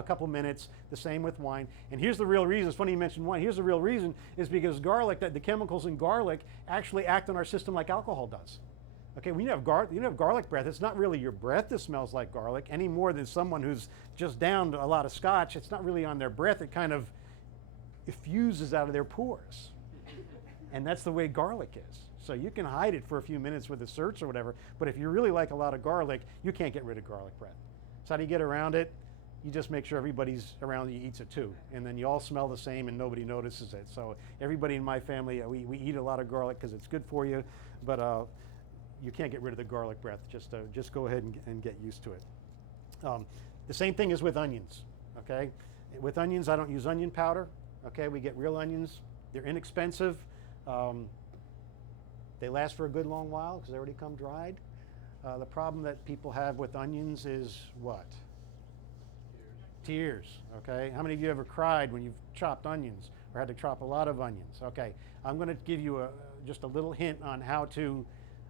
a couple minutes. The same with wine. And here's the real reason. It's funny you mentioned wine. Here's the real reason is because garlic, that the chemicals in garlic actually act on our system like alcohol does. Okay, when you have garlic breath, it's not really your breath that smells like garlic any more than someone who's just downed a lot of scotch. It's not really on their breath. It kind of effuses out of their pores. And that's the way garlic is. So you can hide it for a few minutes with a search or whatever, but if you really like a lot of garlic, you can't get rid of garlic breath. So how do you get around it? You just make sure everybody's around you eats it too. And then you all smell the same and nobody notices it. So everybody in my family, we eat a lot of garlic because it's good for you, but you can't get rid of the garlic breath. Just go ahead and get used to it. The same thing is with onions, okay? With onions, I don't use onion powder, okay? We get real onions. They're inexpensive. They last for a good long while because they already come dried. The problem that people have with onions is what? Tears, okay? How many of you ever cried when you've chopped onions or had to chop a lot of onions? Okay, I'm going to give you just a little hint on how to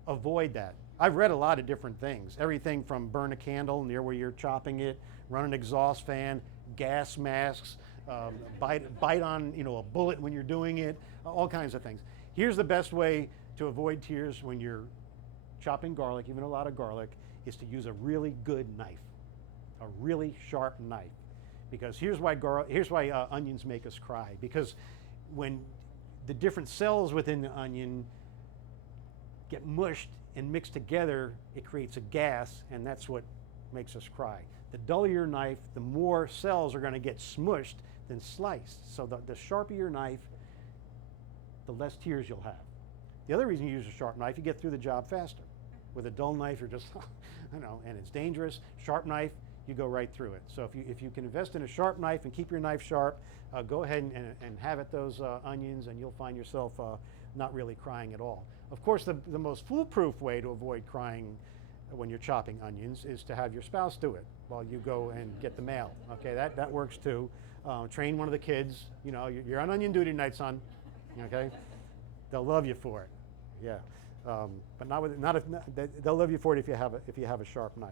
avoid that. I've read a lot of different things, everything from burn a candle near where you're chopping it, run an exhaust fan, gas masks, bite on a bullet when you're doing it, all kinds of things. Here's the best way to avoid tears when you're chopping garlic, even a lot of garlic, is to use a really good knife, a really sharp knife. Because here's why onions make us cry. Because when the different cells within the onion get mushed and mixed together, it creates a gas, and that's what makes us cry. The duller your knife, the more cells are going to get smushed than sliced. So the sharper your knife, the less tears you'll have. The other reason you use a sharp knife, you get through the job faster. With a dull knife, you're just, and it's dangerous. Sharp knife, you go right through it. So if you can invest in a sharp knife and keep your knife sharp, go ahead and have at those onions, and you'll find yourself not really crying at all. Of course, the most foolproof way to avoid crying when you're chopping onions is to have your spouse do it while you go and get the mail. Okay, that works too. Train one of the kids. You're on onion duty tonight, son. Okay, they'll love you for it. Yeah, but they'll love you for it if you have a sharp knife.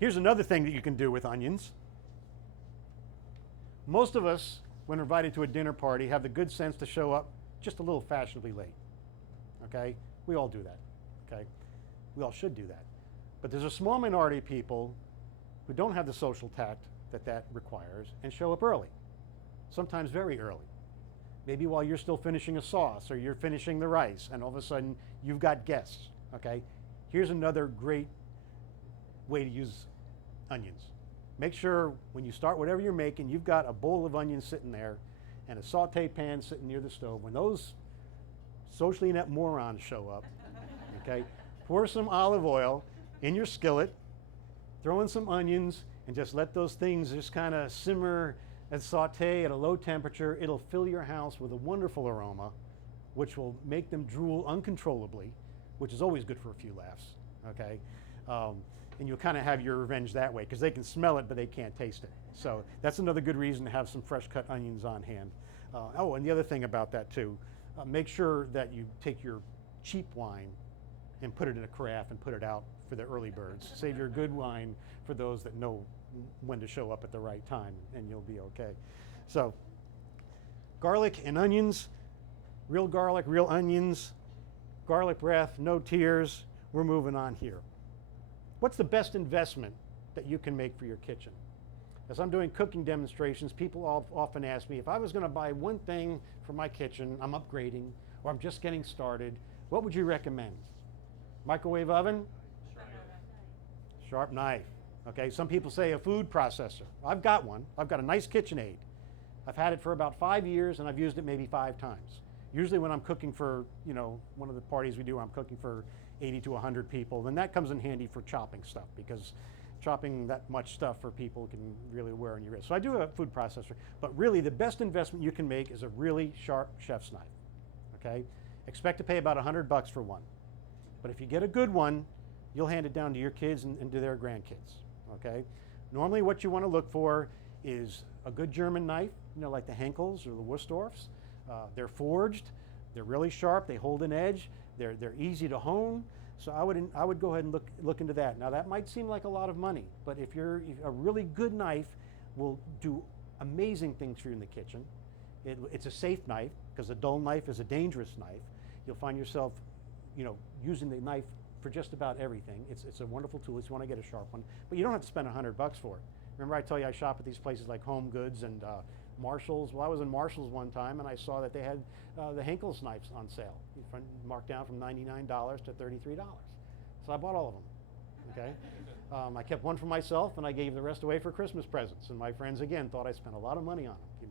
Here's another thing that you can do with onions. Most of us, when invited to a dinner party, have the good sense to show up just a little fashionably late. Okay, we all do that. Okay, we all should do that. But there's a small minority of people who don't have the social tact that requires and show up early, sometimes very early. Maybe while you're still finishing a sauce or you're finishing the rice, and all of a sudden you've got guests. Okay, here's another great way to use onions. Make sure when you start whatever you're making, you've got a bowl of onions sitting there and a saute pan sitting near the stove. When those socially inept morons show up, okay, pour some olive oil in your skillet, throw in some onions, and just let those things just kind of simmer and saute at a low temperature. It'll fill your house with a wonderful aroma, which will make them drool uncontrollably, which is always good for a few laughs, okay? And you'll kind of have your revenge that way because they can smell it, but they can't taste it. So that's another good reason to have some fresh cut onions on hand. And the other thing about that too, make sure that you take your cheap wine and put it in a carafe and put it out for the early birds. Save your good wine for those that know when to show up at the right time, and you'll be okay. So garlic and onions, real garlic, real onions, garlic breath, no tears. We're moving on here. What's the best investment that you can make for your kitchen? As I'm doing cooking demonstrations, people often ask me, if I was going to buy one thing for my kitchen, I'm upgrading, or I'm just getting started, what would you recommend? Microwave oven? Sharp knife. Okay, some people say a food processor. I've got one. I've got a nice KitchenAid. I've had it for about 5 years, and I've used it maybe 5 times. Usually when I'm cooking for, one of the parties we do, I'm cooking for 80 to 100 people, then that comes in handy for chopping stuff, because chopping that much stuff for people can really wear on your wrist. So I do a food processor, but really the best investment you can make is a really sharp chef's knife, okay? Expect to pay about $100 for one. But if you get a good one, you'll hand it down to your kids and to their grandkids, okay? Normally what you want to look for is a good German knife, like the Henkels or the Wustorfs. They're forged, they're really sharp, they hold an edge, they're easy to hone. So I would go ahead and look into that. Now that might seem like a lot of money, but if you're a really good knife, will do amazing things for you in the kitchen. It's a safe knife, because a dull knife is a dangerous knife. You'll find yourself, using the knife for just about everything. It's a wonderful tool if you want to get a sharp one, but you don't have to spend $100 for it. Remember I tell you I shop at these places like Home Goods and Marshall's? Well, I was in Marshall's one time and I saw that they had the Henkel's knives on sale, marked down from $99 to $33. So I bought all of them, okay? I kept one for myself and I gave the rest away for Christmas presents, and my friends again thought I spent a lot of money on them,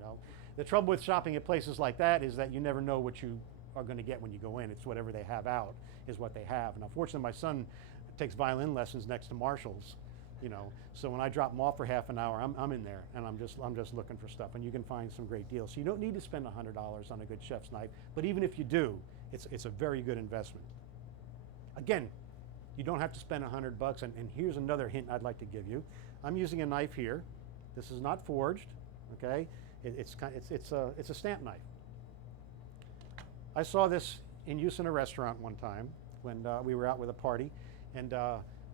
The trouble with shopping at places like that is that you never know what you are going to get when you go in. It's whatever they have out is what they have. And unfortunately my son takes violin lessons next to Marshall's, so when I drop them off for half an hour, I'm in there and I'm just looking for stuff, and you can find some great deals. So you don't need to spend $100 on a good chef's knife, but even if you do, it's a very good investment. Again, you don't have to spend $100, and here's another hint I'd like to give you. I'm using a knife here. This is not forged, okay? It's a stamp knife. I saw this in use in a restaurant one time when we were out with a party, and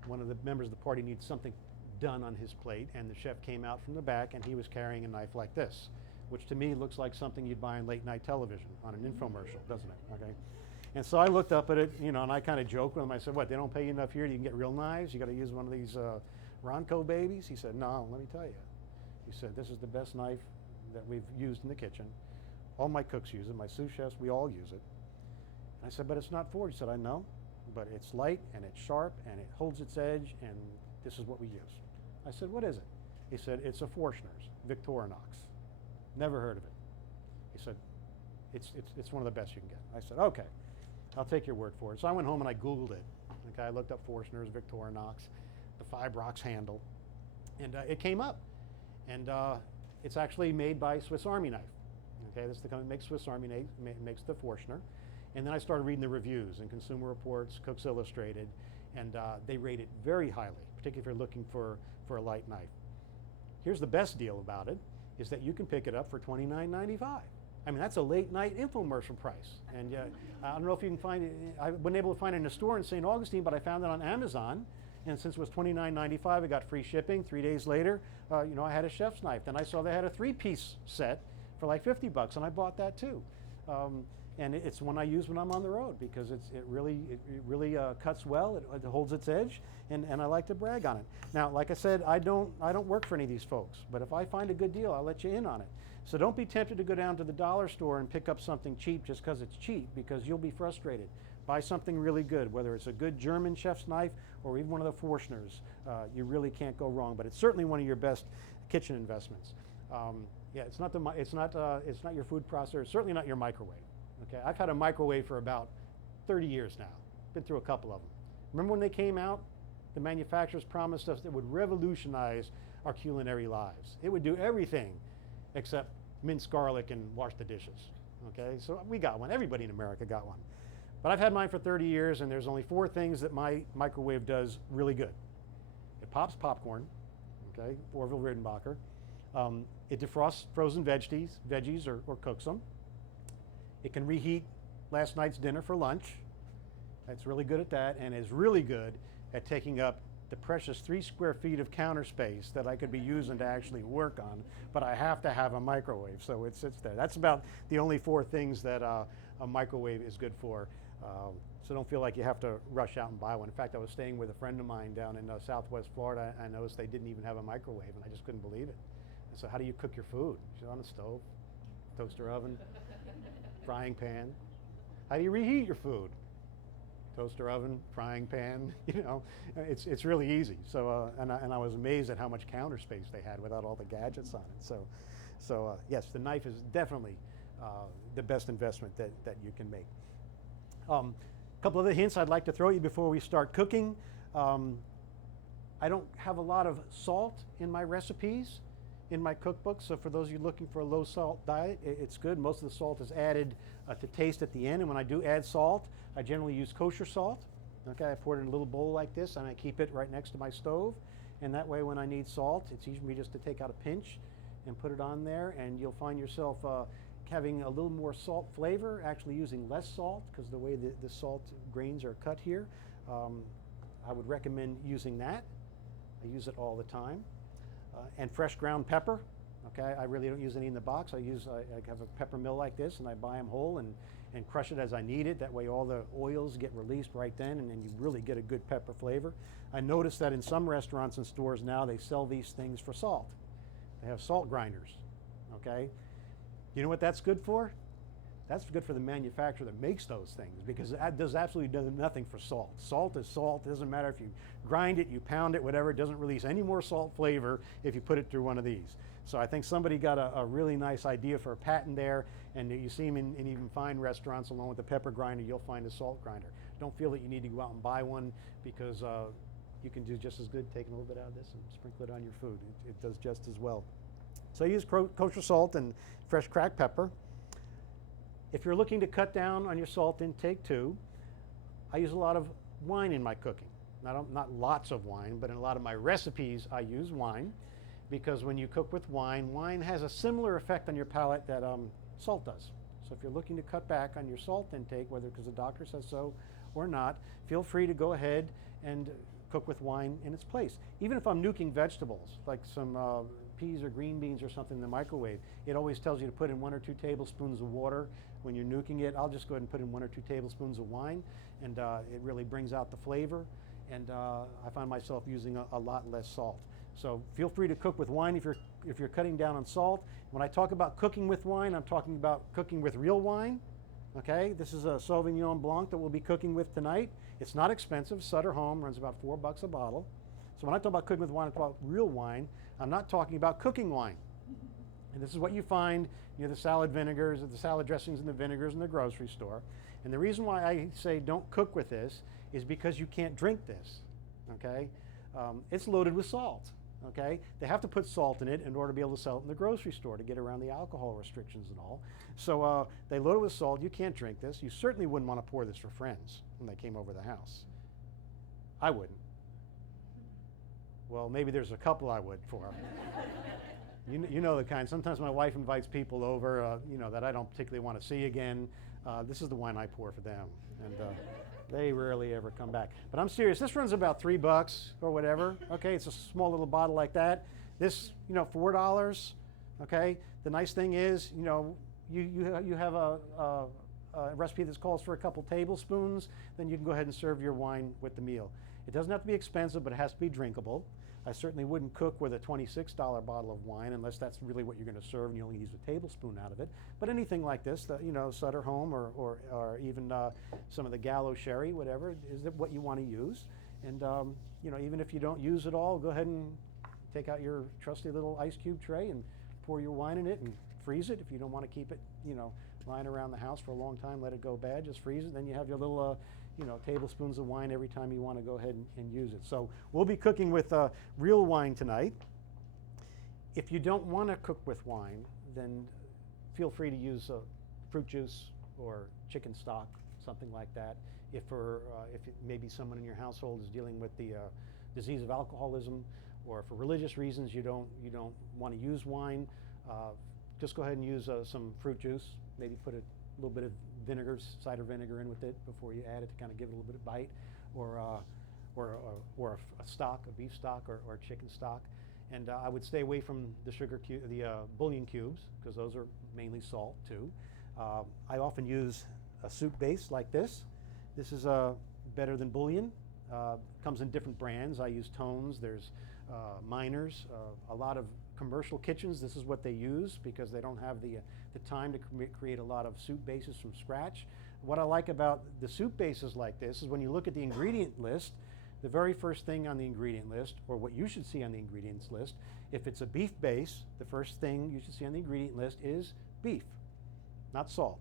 one of the members of the party needed something done on his plate, and the chef came out from the back and he was carrying a knife like this, which to me looks like something you'd buy on late night television on an infomercial, doesn't it? Okay. And so I looked up at it, and I kind of joked with him. I said, what, they don't pay you enough here? You can get real knives? You got to use one of these Ronco babies? He said, no, let me tell you. He said, this is the best knife that we've used in the kitchen. All my cooks use it, my sous chefs, we all use it. And I said, but it's not forged. He said, I know, but it's light and it's sharp and it holds its edge, and this is what we use. I said, what is it? He said, it's a Forstner's Victorinox. Never heard of it. He said, it's one of the best you can get. I said, okay, I'll take your word for it. So I went home and I Googled it. Okay, I looked up Forstner's Victorinox, the Fibrox handle, and it came up. And it's actually made by Swiss Army Knife. Okay, this is the company that makes Swiss Army Knife, makes the Forstner. And then I started reading the reviews in Consumer Reports, Cooks Illustrated, and they rate it very highly, particularly if you're looking for a light knife. Here's the best deal about it, is that you can pick it up for $29.95. I mean, that's a late night infomercial price. And I don't know if you can find it, I wasn't able to find it in a store in St. Augustine, but I found it on Amazon. And since it was $29.95, I got free shipping. 3 days later, I had a chef's knife. Then I saw they had a 3-piece set for like $50, and I bought that too. And it's one I use when I'm on the road, because it really cuts well. It holds its edge, and I like to brag on it. Now, like I said, I don't work for any of these folks, but if I find a good deal, I'll let you in on it. So don't be tempted to go down to the dollar store and pick up something cheap just because it's cheap, because you'll be frustrated. Buy something really good, whether it's a good German chef's knife or even one of the Forstners. You really can't go wrong, but it's certainly one of your best kitchen investments. Yeah, it's not your food processor. It's certainly not your microwave. Okay, I've had a microwave for about 30 years now. Been through a couple of them. Remember when they came out? The manufacturers promised us it would revolutionize our culinary lives. It would do everything except mince garlic and wash the dishes. Okay, so we got one. Everybody in America got one. But I've had mine for 30 years, and there's only 4 things that my microwave does really good. It pops popcorn, okay, Orville Redenbacher. It defrosts frozen veggies or cooks them. It can reheat last night's dinner for lunch. It's really good at that, and is really good at taking up the precious 3 square feet of counter space that I could be using to actually work on, but I have to have a microwave, so it sits there. That's about the only 4 things that a microwave is good for. So don't feel like you have to rush out and buy one. In fact, I was staying with a friend of mine down in Southwest Florida. I noticed they didn't even have a microwave, and I just couldn't believe it. And so how do you cook your food? Is it on a stove, toaster oven, frying pan? How do you reheat your food? Toaster oven, frying pan, it's really easy. So, and I was amazed at how much counter space they had without all the gadgets on it. So yes, the knife is definitely the best investment that you can make. A couple other hints I'd like to throw at you before we start cooking. I don't have a lot of salt in my recipes, in my cookbook, so for those of you looking for a low salt diet, it's good. Most of the salt is added to taste at the end, and when I do add salt, I generally use kosher salt. Okay, I pour it in a little bowl like this, and I keep it right next to my stove, and that way when I need salt, it's easy for me just to take out a pinch and put it on there, and you'll find yourself having a little more salt flavor, actually using less salt, because the way the salt grains are cut here. I would recommend using that. I use it all the time. and fresh ground pepper. Okay, I really don't use any in the box. I have a pepper mill like this, and I buy them whole and crush it as I need it. That way all the oils get released right then, and then you really get a good pepper flavor. I noticed that in some restaurants and stores now, they sell these things for salt. They have salt grinders, okay? You know what that's good for? That's good for the manufacturer that makes those things, because that does absolutely nothing for salt. Salt is salt. It doesn't matter if you grind it, you pound it, whatever. It doesn't release any more salt flavor if you put it through one of these. So I think somebody got a really nice idea for a patent there, and you see them in even fine restaurants. Along with the pepper grinder, you'll find a salt grinder. Don't feel that you need to go out and buy one, because you can do just as good taking a little bit out of this and sprinkle it on your food. It does just as well. So I use kosher salt and fresh cracked pepper. If you're looking to cut down on your salt intake too, I use a lot of wine in my cooking. Not lots of wine, but in a lot of my recipes I use wine, because when you cook with wine, wine has a similar effect on your palate that salt does. So if you're looking to cut back on your salt intake, whether because the doctor says so or not, feel free to go ahead and cook with wine in its place. Even if I'm nuking vegetables, like some peas or green beans or something in the microwave, it always tells you to put in 1 or 2 tablespoons of water. When you're nuking it, I'll just go ahead and put in 1 or 2 tablespoons of wine, and it really brings out the flavor, and I find myself using a lot less salt. So feel free to cook with wine if you're cutting down on salt. When I talk about cooking with wine, I'm talking about cooking with real wine. Okay, this is a Sauvignon Blanc that we'll be cooking with tonight. It's not expensive. Sutter Home runs about $4 a bottle. So when I talk about cooking with wine, I talk about real wine. I'm not talking about cooking wine. And this is what you find near the salad vinegars, the salad dressings and the vinegars in the grocery store. And the reason why I say don't cook with this is because you can't drink this. Okay, it's loaded with salt. Okay, they have to put salt in it in order to be able to sell it in the grocery store to get around the alcohol restrictions and all. So they load it with salt. You can't drink this. You certainly wouldn't want to pour this for friends when they came over the house. I wouldn't. Well, maybe there's a couple I would for. You know the kind. Sometimes my wife invites people over, that I don't particularly want to see again. This is the wine I pour for them, and they rarely ever come back. But I'm serious. This runs about $3 or whatever. Okay, it's a small little bottle like that. This, $4. Okay. The nice thing is, you have a recipe that calls for a couple tablespoons. Then you can go ahead and serve your wine with the meal. It doesn't have to be expensive, but it has to be drinkable. I certainly wouldn't cook with a $26 bottle of wine unless that's really what you're going to serve and you only use a tablespoon out of it. But anything like this, Sutter Home or even some of the Gallo Sherry, whatever, is what you want to use. And even if you don't use it all, go ahead and take out your trusty little ice cube tray and pour your wine in it and freeze it. If you don't want to keep it, lying around the house for a long time, let it go bad, just freeze it. Then you have your little tablespoons of wine every time you want to go ahead and use it. So we'll be cooking with real wine tonight. If you don't want to cook with wine, then feel free to use fruit juice or chicken stock, something like that. If maybe someone in your household is dealing with the disease of alcoholism, or for religious reasons you don't want to use wine, just go ahead and use some fruit juice. Maybe put a little bit of cider vinegar in with it before you add it to kind of give it a little bit of bite, or a stock, a beef stock or chicken stock. And I would stay away from the bouillon cubes, because those are mainly salt too. I often use a soup base like this. This is better than bouillon. Comes in different brands. I use Tones. There's Miners. A lot of commercial kitchens, this is what they use because they don't have the time to create a lot of soup bases from scratch. What I like about the soup bases like this is when you look at the ingredient list, the very first thing on the ingredient list, or what you should see on the ingredients list, if it's a beef base, the first thing you should see on the ingredient list is beef, not salt.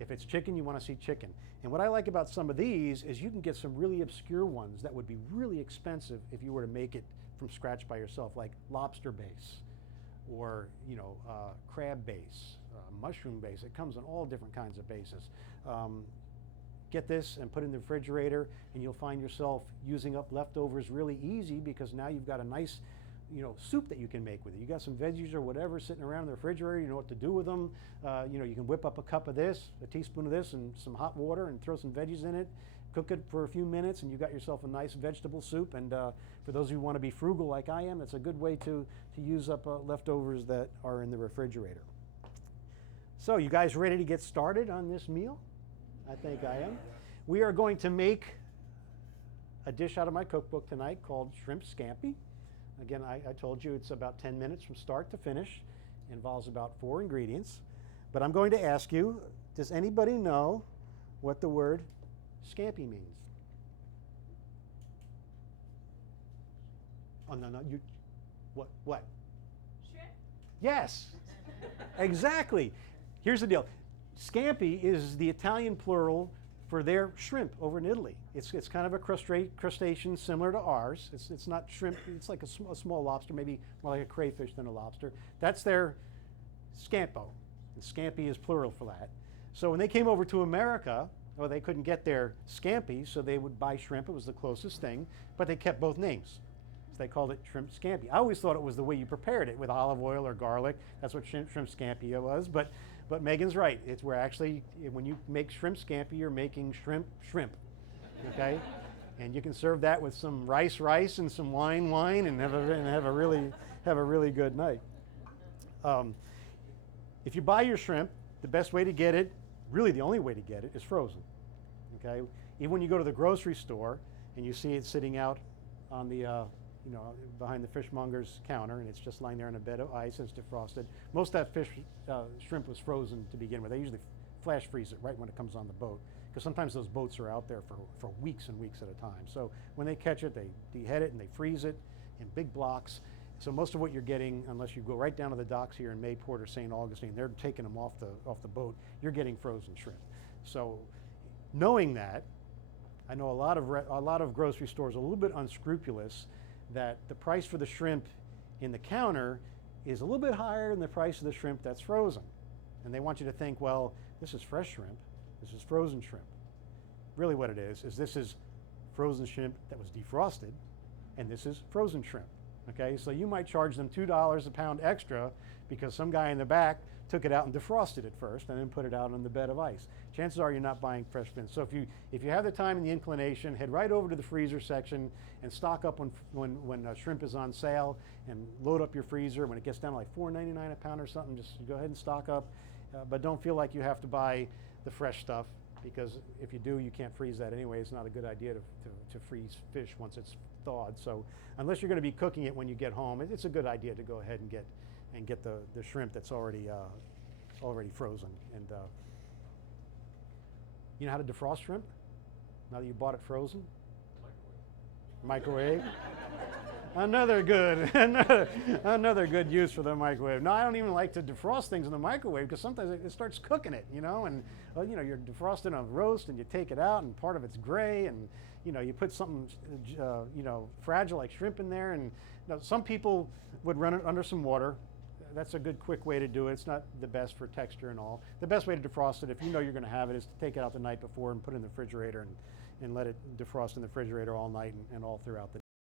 If it's chicken, you want to see chicken. And what I like about some of these is you can get some really obscure ones that would be really expensive if you were to make it from scratch by yourself, like lobster base, or crab base, mushroom base. It comes in all different kinds of bases. Get this and put it in the refrigerator, and you'll find yourself using up leftovers really easy, because now you've got a nice soup that you can make with it. You got some veggies or whatever sitting around in the refrigerator, you know what to do with them. You can whip up a cup of this, a teaspoon of this, and some hot water, and throw some veggies in it, cook it for a few minutes, and you got yourself a nice vegetable soup. And for those of you who want to be frugal like I am, it's a good way to use up leftovers that are in the refrigerator. So you guys ready to get started on this meal? I think I am. We are going to make a dish out of my cookbook tonight called shrimp scampi. Again, I told you it's about 10 minutes from start to finish. It involves about 4 ingredients. But I'm going to ask you, does anybody know what the word scampi means? Oh, no, you, what? Shrimp. Yes, exactly. Here's the deal. Scampi is the Italian plural for their shrimp over in Italy. It's kind of a crustacean similar to ours. It's not shrimp, it's like a small lobster, maybe more like a crayfish than a lobster. That's their scampo. And scampi is plural for that. So when they came over to America, well, they couldn't get their scampi, so they would buy shrimp. It was the closest thing, but they kept both names. So they called it shrimp scampi. I always thought it was the way you prepared it, with olive oil or garlic. That's what shrimp scampi was, but Megan's right. It's where actually, when you make shrimp scampi, you're making shrimp, okay? And you can serve that with some rice, and some wine, and have a really good night. If you buy your shrimp, the best way to get it, really the only way to get it, is frozen. Okay? Even when you go to the grocery store and you see it sitting out on the, behind the fishmonger's counter, and it's just lying there in a bed of ice and it's defrosted. Most of that shrimp was frozen to begin with. They usually flash freeze it right when it comes on the boat, because sometimes those boats are out there for weeks and weeks at a time. So when they catch it, they dehead it and they freeze it in big blocks. So most of what you're getting, unless you go right down to the docks here in Mayport or St. Augustine, they're taking them off the boat, you're getting frozen shrimp. So knowing that, I know a lot of grocery stores are a little bit unscrupulous that the price for the shrimp in the counter is a little bit higher than the price of the shrimp that's frozen. And they want you to think, well, this is fresh shrimp, this is frozen shrimp. Really what it is this is frozen shrimp that was defrosted, and this is frozen shrimp. Okay, so you might charge them $2 a pound extra because some guy in the back took it out and defrosted it first and then put it out on the bed of ice. Chances are you're not buying fresh fins. So if you have the time and the inclination, head right over to the freezer section and stock up when shrimp is on sale, and load up your freezer. When it gets down to like $4.99 a pound or something, just go ahead and stock up. But don't feel like you have to buy the fresh stuff, because if you do, you can't freeze that anyway. It's not a good idea to freeze fish once it's thawed. So unless you're going to be cooking it when you get home, it's a good idea to go ahead and get the shrimp that's already frozen. And you know how to defrost shrimp now that you bought it frozen? Microwave. Another good use for the microwave. No, I don't even like to defrost things in the microwave, because sometimes it starts cooking it, and you're defrosting a roast and you take it out and part of it's gray, and you put something fragile like shrimp in there, and some people would run it under some water. That's a good quick way to do it. It's not the best for texture and all. The best way to defrost it, if you know you're going to have it, is to take it out the night before and put it in the refrigerator and let it defrost in the refrigerator all night and all throughout the